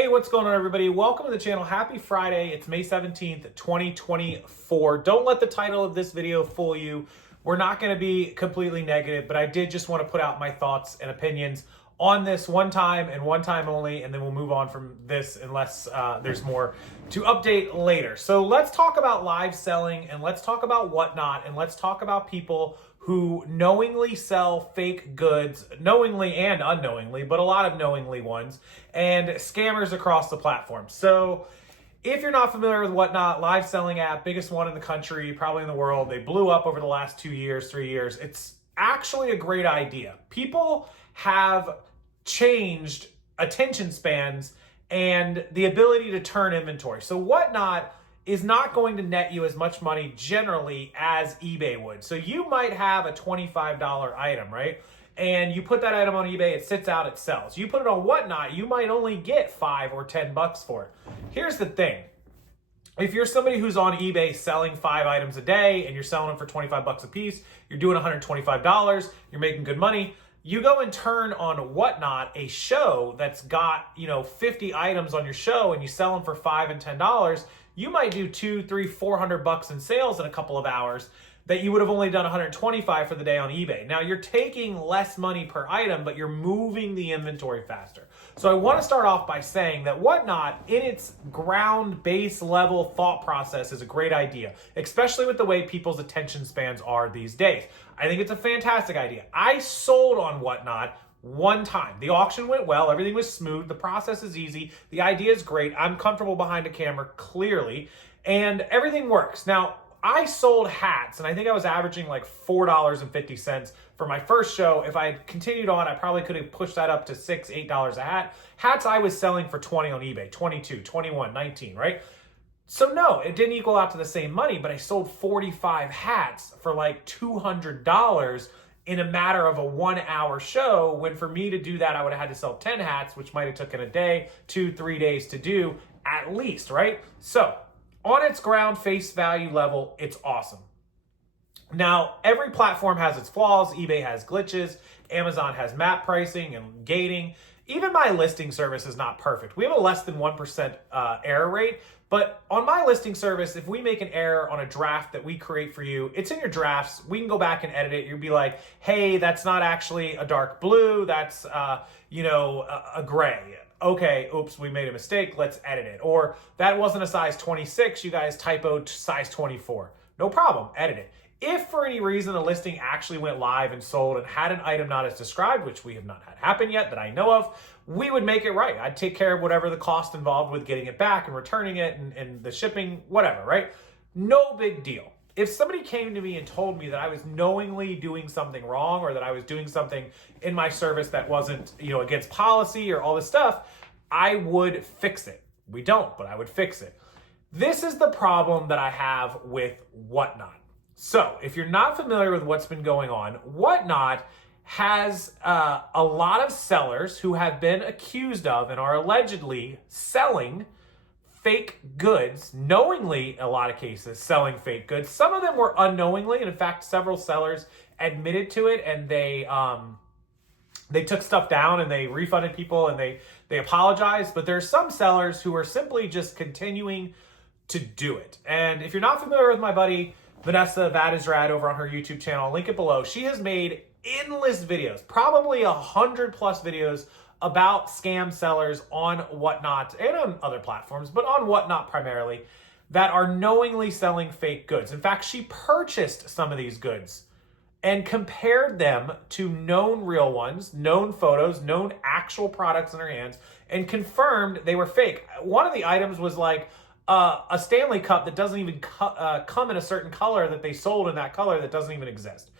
Hey, what's going on, everybody? Welcome to the channel. Happy Friday. It's May 17th, 2024. Don't let the title of this video fool you. We're not going to be completely negative, but I did just want to put out my thoughts and opinions on this one time and one time only, and then we'll move on from this unless there's more to update later. So let's talk about live selling, and let's talk about WhatNot, and let's talk about people who knowingly sell fake goods, knowingly and unknowingly, but a lot of knowingly ones, and scammers across the platform. So if you're not familiar with WhatNot, live selling app, biggest one in the country, probably in the world. They blew up over the last 2 years, 3 years. It's actually a great idea. People have changed attention spans and the ability to turn inventory. So WhatNot is not going to net you as much money generally as eBay would. So you might have a $25 item, right? And you put that item on eBay, it sits out, it sells. You put it on WhatNot, you might only get $5 or $10 for it. Here's the thing. If you're somebody who's on eBay selling 5 items a day and you're selling them for 25 bucks a piece, you're doing $125, you're making good money. You go and turn on WhatNot, a show that's got, 50 items on your show, and you sell them for $5 and $10, you might do $200, $300, $400 in sales in a couple of hours that you would have only done $125 for the day on eBay. Now you're taking less money per item, but you're moving the inventory faster. So I want to start off by saying that WhatNot, in its ground base level thought process, is a great idea, especially with the way people's attention spans are these days. I think it's a fantastic idea. I sold on WhatNot one time. The auction went well. Everything was smooth. The process is easy. The idea is great. I'm comfortable behind a camera, clearly, and everything works. Now, I sold hats, and I think I was averaging like $4.50 for my first show. If I had continued on, I probably could have pushed that up to $6, $8 a hat. Hats I was selling for $20 on eBay, $22, $21, $19, right? So no, it didn't equal out to the same money, but I sold 45 hats for like $200 in a matter of a 1 hour show, when for me to do that, I would have had to sell 10 hats, which might have taken a day, 2-3 days to do at least, right? So on its ground face value level, it's awesome. Now, every platform has its flaws. eBay has glitches. Amazon has map pricing and gating. Even my listing service is not perfect. We have a less than 1% error rate, but on my listing service, if we make an error on a draft that we create for you, it's in your drafts. We can go back and edit it. You'll be like, hey, that's not actually a dark blue. That's, a gray. Okay, oops, we made a mistake. Let's edit it. Or that wasn't a size 26. You guys typoed size 24. No problem. Edit it. If for any reason a listing actually went live and sold and had an item not as described, which we have not had happen yet that I know of, we would make it right. I'd take care of whatever the cost involved with getting it back and returning it and the shipping, whatever, right? No big deal. If somebody came to me and told me that I was knowingly doing something wrong, or that I was doing something in my service that wasn't, against policy or all this stuff, I would fix it. We don't, but I would fix it. This is the problem that I have with WhatNot. So if you're not familiar with what's been going on, WhatNot has a lot of sellers who have been accused of and are allegedly selling fake goods, knowingly, in a lot of cases, selling fake goods. Some of them were unknowingly, and in fact, several sellers admitted to it, and they took stuff down and they refunded people and they apologized. But there's some sellers who are simply just continuing to do it. And if you're not familiar with my buddy Vanessas Channel over on her YouTube channel, I'll link it below. She has made endless videos, probably 100+ videos about scam sellers on WhatNot and on other platforms, but on WhatNot primarily, that are knowingly selling fake goods. In fact, she purchased some of these goods and compared them to known real ones, known photos, known actual products in her hands, and confirmed they were fake. One of the items was like a Stanley Cup that doesn't even come in a certain color that they sold in that color that doesn't even exist.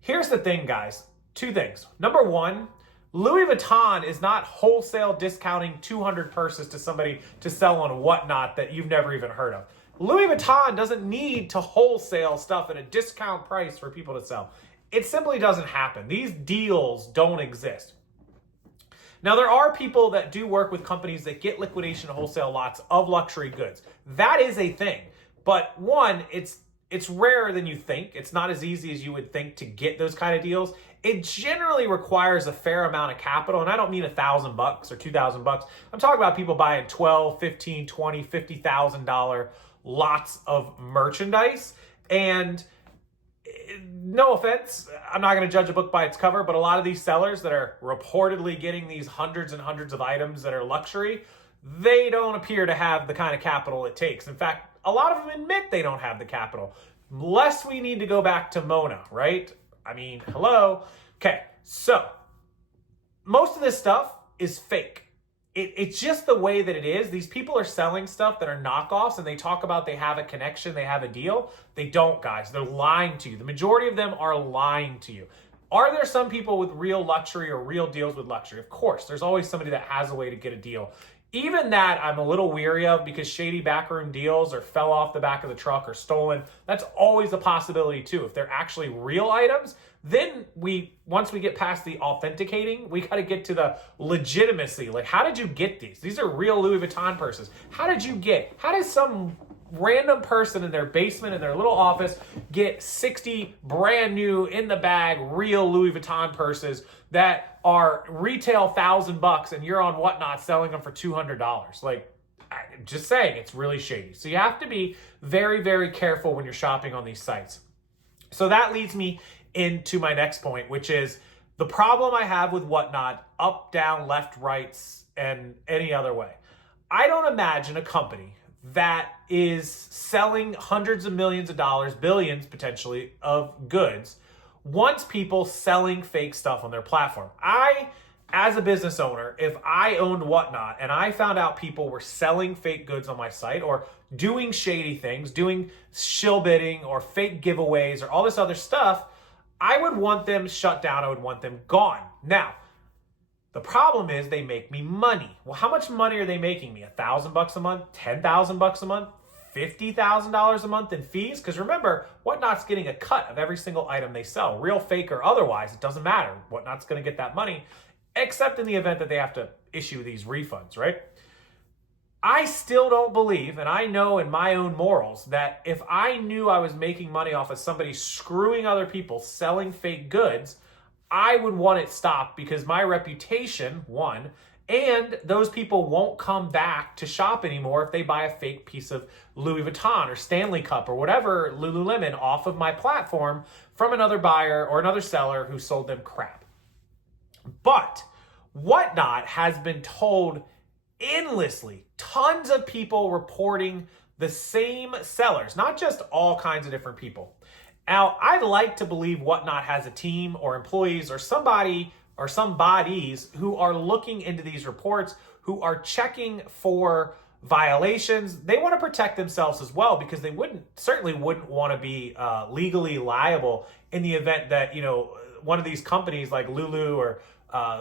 Here's the thing, guys. 2 things. Number one, Louis Vuitton is not wholesale discounting 200 purses to somebody to sell on WhatNot that you've never even heard of. Louis Vuitton doesn't need to wholesale stuff at a discount price for people to sell. It simply doesn't happen. These deals don't exist. Now, there are people that do work with companies that get liquidation wholesale lots of luxury goods. That is a thing. But one, it's rarer than you think. It's not as easy as you would think to get those kind of deals. it generally requires a fair amount of capital. And I don't mean $1,000 or $2,000. I'm talking about people buying $12, $15, $20, $50,000 lots of merchandise. And no offense, I'm not going to judge a book by its cover, but a lot of these sellers that are reportedly getting these hundreds and hundreds of items that are luxury, they don't appear to have the kind of capital it takes. In fact, a lot of them admit they don't have the capital. Lest we need to go back to Mona, right? I mean, hello. Okay, so most of this stuff is fake. It's just the way that it is. These people are selling stuff that are knockoffs, and they talk about they have a connection, they have a deal. They don't, guys. They're lying to you. The majority of them are lying to you. Are there some people with real luxury or real deals with luxury? Of course. There's always somebody that has a way to get a deal. Even that I'm a little weary of, because shady backroom deals or fell off the back of the truck or stolen, that's always a possibility too. If they're actually real items, then once we get past the authenticating, we got to get to the legitimacy. Like, how did you get these? These are real Louis Vuitton purses. How did some random person in their basement, in their little office, get 60 brand new in the bag real Louis Vuitton purses that are retail $1,000 and you're on WhatNot selling them for $200? Like, I'm just saying, it's really shady. So you have to be very, very careful when you're shopping on these sites. So that leads me into my next point, which is the problem I have with WhatNot, up, down, left, rights, and any other way. I don't imagine a company that is selling hundreds of millions of dollars, billions potentially, of goods wants people selling fake stuff on their platform. As a business owner, if I owned WhatNot and I found out people were selling fake goods on my site or doing shady things, doing shill bidding or fake giveaways or all this other stuff, I would want them shut down. I would want them gone. Now, the problem is they make me money. Well, how much money are they making me? $1,000 a month? $10,000 a month? $50,000 a month in fees? Because remember, WhatNot's getting a cut of every single item they sell, real, fake, or otherwise. It doesn't matter. WhatNot's going to get that money, except in the event that they have to issue these refunds, right? I still don't believe, and I know in my own morals, that if I knew I was making money off of somebody screwing other people, selling fake goods, I would want it stopped, because my reputation, one, and those people won't come back to shop anymore if they buy a fake piece of Louis Vuitton or Stanley Cup or whatever Lululemon off of my platform from another buyer or another seller who sold them crap. But WhatNot has been told endlessly, tons of people reporting the same sellers, not just all kinds of different people. Now, I'd like to believe WhatNot has a team or employees or somebody or some bodies who are looking into these reports, who are checking for violations. They want to protect themselves as well, because they certainly wouldn't want to be legally liable in the event that, one of these companies like Lulu or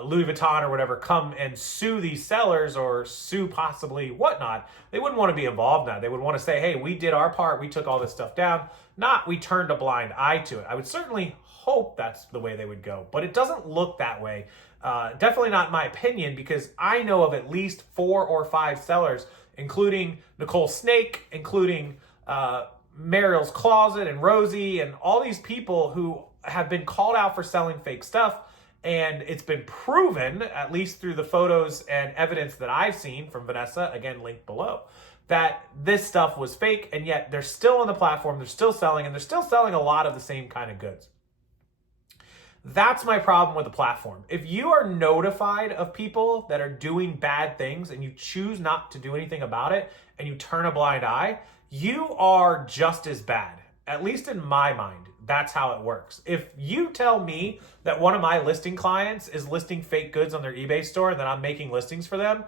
Louis Vuitton or whatever come and sue these sellers or sue possibly WhatNot. They wouldn't want to be involved now. They would want to say, hey, we did our part. We took all this stuff down. Not we turned a blind eye to it. I would certainly hope that's the way they would go, but it doesn't look that way. Definitely not in my opinion, because I know of at least 4 or 5 sellers, including Nicole Snake, including Mariel's Closet and Rosie, and all these people who have been called out for selling fake stuff. And it's been proven, at least through the photos and evidence that I've seen from Vanessa, again, linked below, that this stuff was fake, and yet they're still on the platform, they're still selling, and they're still selling a lot of the same kind of goods. That's my problem with the platform. If you are notified of people that are doing bad things and you choose not to do anything about it and you turn a blind eye, you are just as bad. At least in my mind, that's how it works. If you tell me that one of my listing clients is listing fake goods on their eBay store and that I'm making listings for them,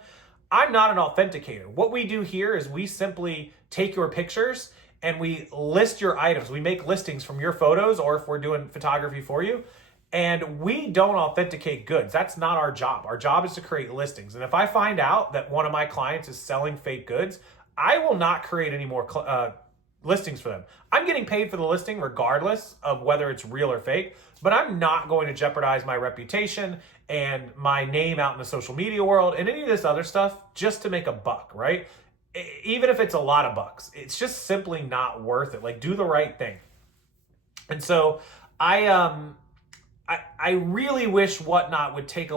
I'm not an authenticator. What we do here is we simply take your pictures and we list your items. We make listings from your photos, or if we're doing photography for you, and we don't authenticate goods. That's not our job. Our job is to create listings. And if I find out that one of my clients is selling fake goods, I will not create any more listings for them. I'm getting paid for the listing regardless of whether it's real or fake, but I'm not going to jeopardize my reputation and my name out in the social media world and any of this other stuff just to make a buck, right? Even if it's a lot of bucks, it's just simply not worth it. Like, do the right thing. And so I I really wish WhatNot would take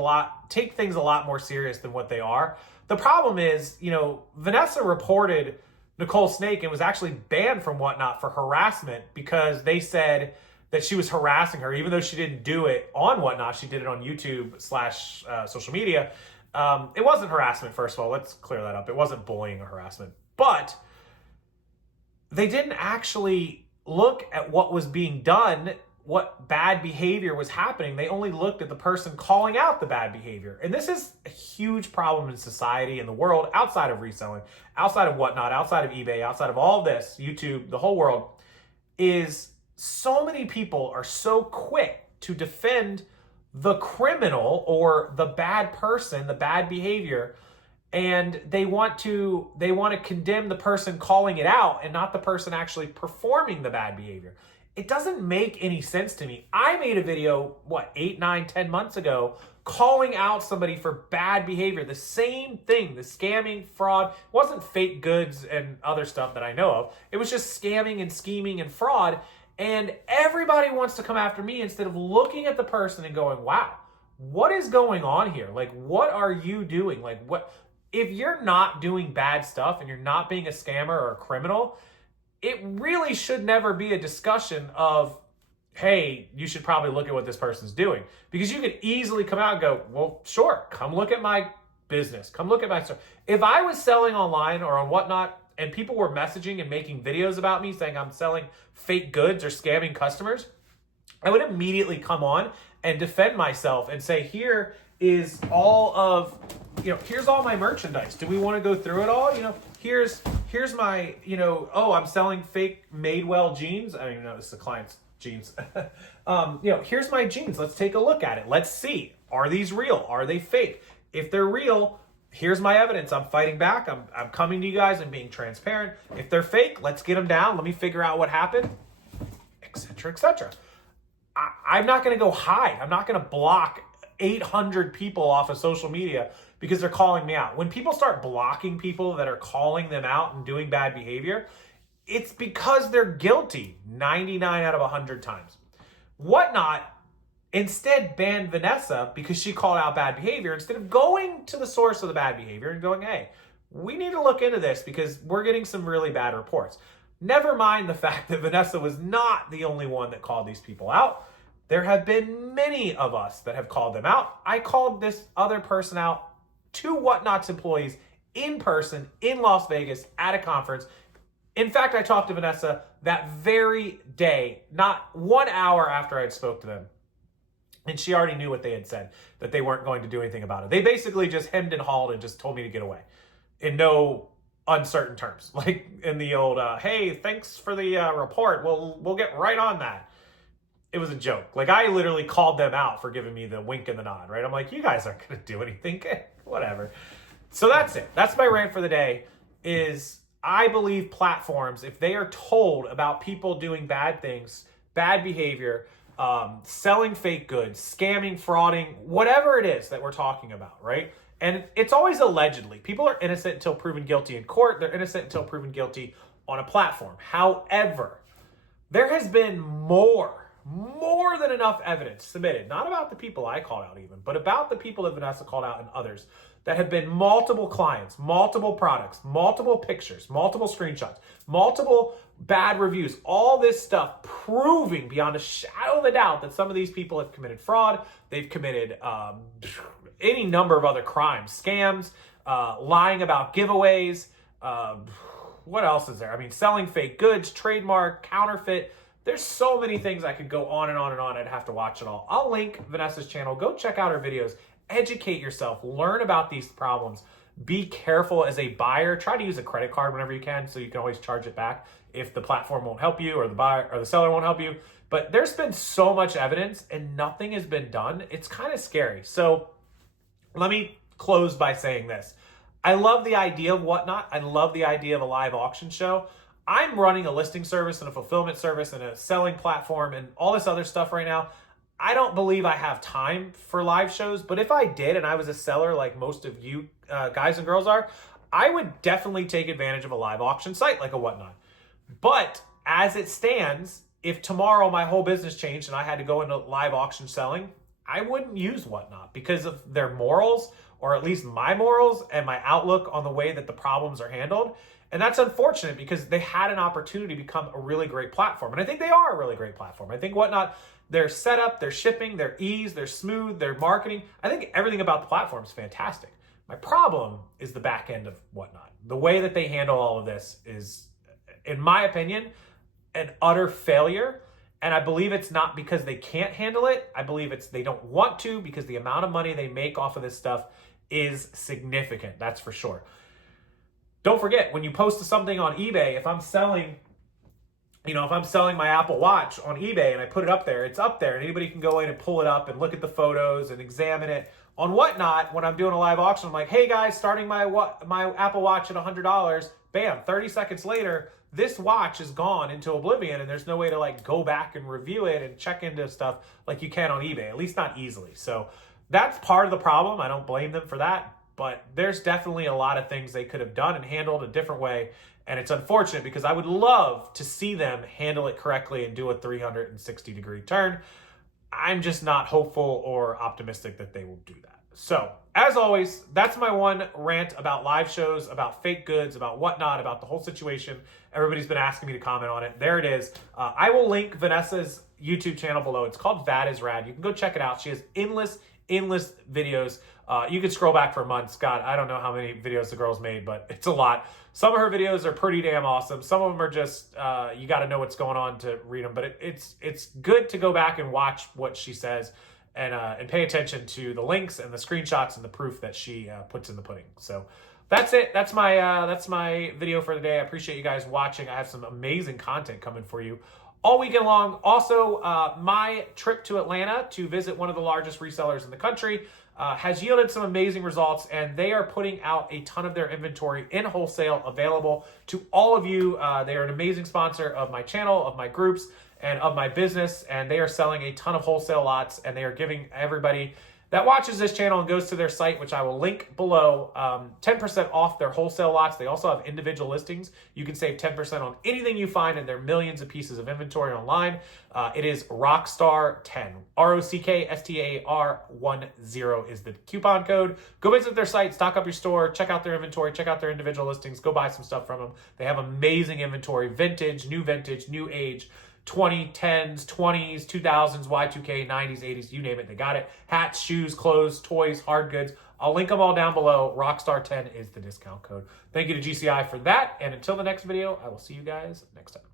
things a lot more serious than what they are. The problem is, Vanessa reported Nicole Snake and was actually banned from WhatNot for harassment because they said that she was harassing her, even though she didn't do it on WhatNot. She did it on YouTube / social media. It wasn't harassment, first of all. Let's clear that up. It wasn't bullying or harassment. But they didn't actually look at what was being done, what bad behavior was happening. They only looked at the person calling out the bad behavior. And this is a huge problem in society, in the world, outside of reselling, outside of WhatNot, outside of eBay, outside of all of this, YouTube, the whole world, is so many people are so quick to defend the criminal or the bad person, the bad behavior, and they want to condemn the person calling it out and not the person actually performing the bad behavior. It doesn't make any sense to me. I made a video, 8, 9, 10 months ago, calling out somebody for bad behavior. The same thing, the scamming, fraud. It wasn't fake goods and other stuff that I know of. It was just scamming and scheming and fraud. And everybody wants to come after me instead of looking at the person and going, wow, what is going on here? Like, what are you doing? Like, what? If you're not doing bad stuff and you're not being a scammer or a criminal, it really should never be a discussion of, hey, you should probably look at what this person's doing. Because you could easily come out and go, well, sure, come look at my business. Come look at my stuff. If I was selling online or on WhatNot and people were messaging and making videos about me saying I'm selling fake goods or scamming customers, I would immediately come on and defend myself and say, here is all of, here's all my merchandise. Do we want to go through it all? Here's my, I'm selling fake Madewell jeans. I don't even know, it's the client's jeans. Here's my jeans. Let's take a look at it. Let's see. Are these real? Are they fake? If they're real, here's my evidence. I'm fighting back. I'm coming to you guys and being transparent. If they're fake, let's get them down. Let me figure out what happened, etc., etc. I'm not going to go hide. I'm not going to block 800 people off of social media because they're calling me out. When people start blocking people that are calling them out and doing bad behavior, it's because they're guilty 99 out of 100 times. WhatNot instead banned Vanessa because she called out bad behavior instead of going to the source of the bad behavior and going, hey, we need to look into this because we're getting some really bad reports. Never mind the fact that Vanessa was not the only one that called these people out. There have been many of us that have called them out. I called this other person out, 2 WhatNot's employees in person in Las Vegas at a conference. In fact, I talked to Vanessa that very day, not 1 hour after I had spoke to them. And she already knew what they had said, that they weren't going to do anything about it. They basically just hemmed and hawed and just told me to get away in no uncertain terms. Like in the old, hey, thanks for the report. We'll get right on that. It was a joke. Like I literally called them out for giving me the wink and the nod, right? I'm like, you guys aren't going to do anything. Whatever. So that's it. That's my rant for the day is I believe platforms, if they are told about people doing bad things, bad behavior, selling fake goods, scamming, frauding, whatever it is that we're talking about, right? And it's always allegedly. People are innocent until proven guilty in court. They're innocent until proven guilty on a platform. However, there has been more than enough evidence submitted, not about the people I called out even, but about the people that Vanessa called out and others that have been multiple clients, multiple products, multiple pictures, multiple screenshots, multiple bad reviews, all this stuff proving beyond a shadow of a doubt that some of these people have committed fraud. They've committed any number of other crimes, scams, lying about giveaways. What else is there? I mean, selling fake goods, trademark, counterfeit. There's so many things I could go on and on and on. I'd have to watch it all. I'll link Vanessa's channel. Go check out her videos. Educate yourself. Learn about these problems. Be careful as a buyer. Try to use a credit card whenever you can so you can always charge it back if the platform won't help you or the buyer or the seller won't help you. But there's been so much evidence and nothing has been done. It's kind of scary. So let me close by saying this. I love the idea of WhatNot. I love the idea of a live auction show. I'm running a listing service and a fulfillment service and a selling platform and all this other stuff right now. I don't believe I have time for live shows, but if I did and I was a seller like most of you guys and girls are, I would definitely take advantage of a live auction site like a WhatNot. But as it stands, if tomorrow my whole business changed and I had to go into live auction selling, I wouldn't use WhatNot because of their morals, or at least my morals and my outlook on the way that the problems are handled. And that's unfortunate because they had an opportunity to become a really great platform. And I think they are a really great platform. I think WhatNot, their setup, their shipping, their ease, their smooth, their marketing, I think everything about the platform is fantastic. My problem is the back end of WhatNot. The way that they handle all of this is, in my opinion, an utter failure. And I believe it's not because they can't handle it. I believe it's they don't want to, because the amount of money they make off of this stuff is significant. That's for sure. Don't forget, when you post something on eBay, if I'm selling my Apple Watch on eBay and I put it up there, it's up there and anybody can go in and pull it up and look at the photos and examine it. On WhatNot, when I'm doing a live auction, I'm like, hey guys, starting my Apple Watch at $100, bam, 30 seconds later, this watch is gone into oblivion and there's no way to like go back and review it and check into stuff like you can on eBay, at least not easily. So that's part of the problem. I don't blame them for that, but there's definitely a lot of things they could have done and handled a different way. And it's unfortunate because I would love to see them handle it correctly and do a 360-degree turn. I'm just not hopeful or optimistic that they will do that. So, as always, that's my one rant about live shows, about fake goods, about WhatNot, about the whole situation. Everybody's been asking me to comment on it. There it is. I will link Vanessa's YouTube channel below. It's called That Is Rad. You can go check it out. She has endless videos. You can scroll back for months. God, I don't know how many videos the girl's made, but it's a lot. Some of her videos are pretty damn awesome. Some of them are just, you got to know what's going on to read them. But it's good to go back and watch what she says and pay attention to the links and the screenshots and the proof that she puts in the pudding. So that's it. That's my video for the day. I appreciate you guys watching. I have some amazing content coming for you all weekend long. Also, my trip to Atlanta to visit one of the largest resellers in the country has yielded some amazing results, and they are putting out a ton of their inventory in wholesale available to all of you. They are an amazing sponsor of my channel, of my groups, and of my business, and they are selling a ton of wholesale lots, and they are giving everybody that watches this channel and goes to their site, which I will link below, 10% off their wholesale lots. They also have individual listings. You can save 10% on anything you find in their millions of pieces of inventory online. It is Rockstar10. ROCKSTAR10 is the coupon code. Go visit their site, stock up your store, check out their inventory, check out their individual listings, go buy some stuff from them. They have amazing inventory, vintage, new age, 2010s, 20s, 2000s, Y2K, 90s, 80s, you name it, they got it. Hats, shoes, clothes, toys, hard goods. I'll link them all down below. Rockstar10 is the discount code. Thank you to GCI for that. And until the next video, I will see you guys next time.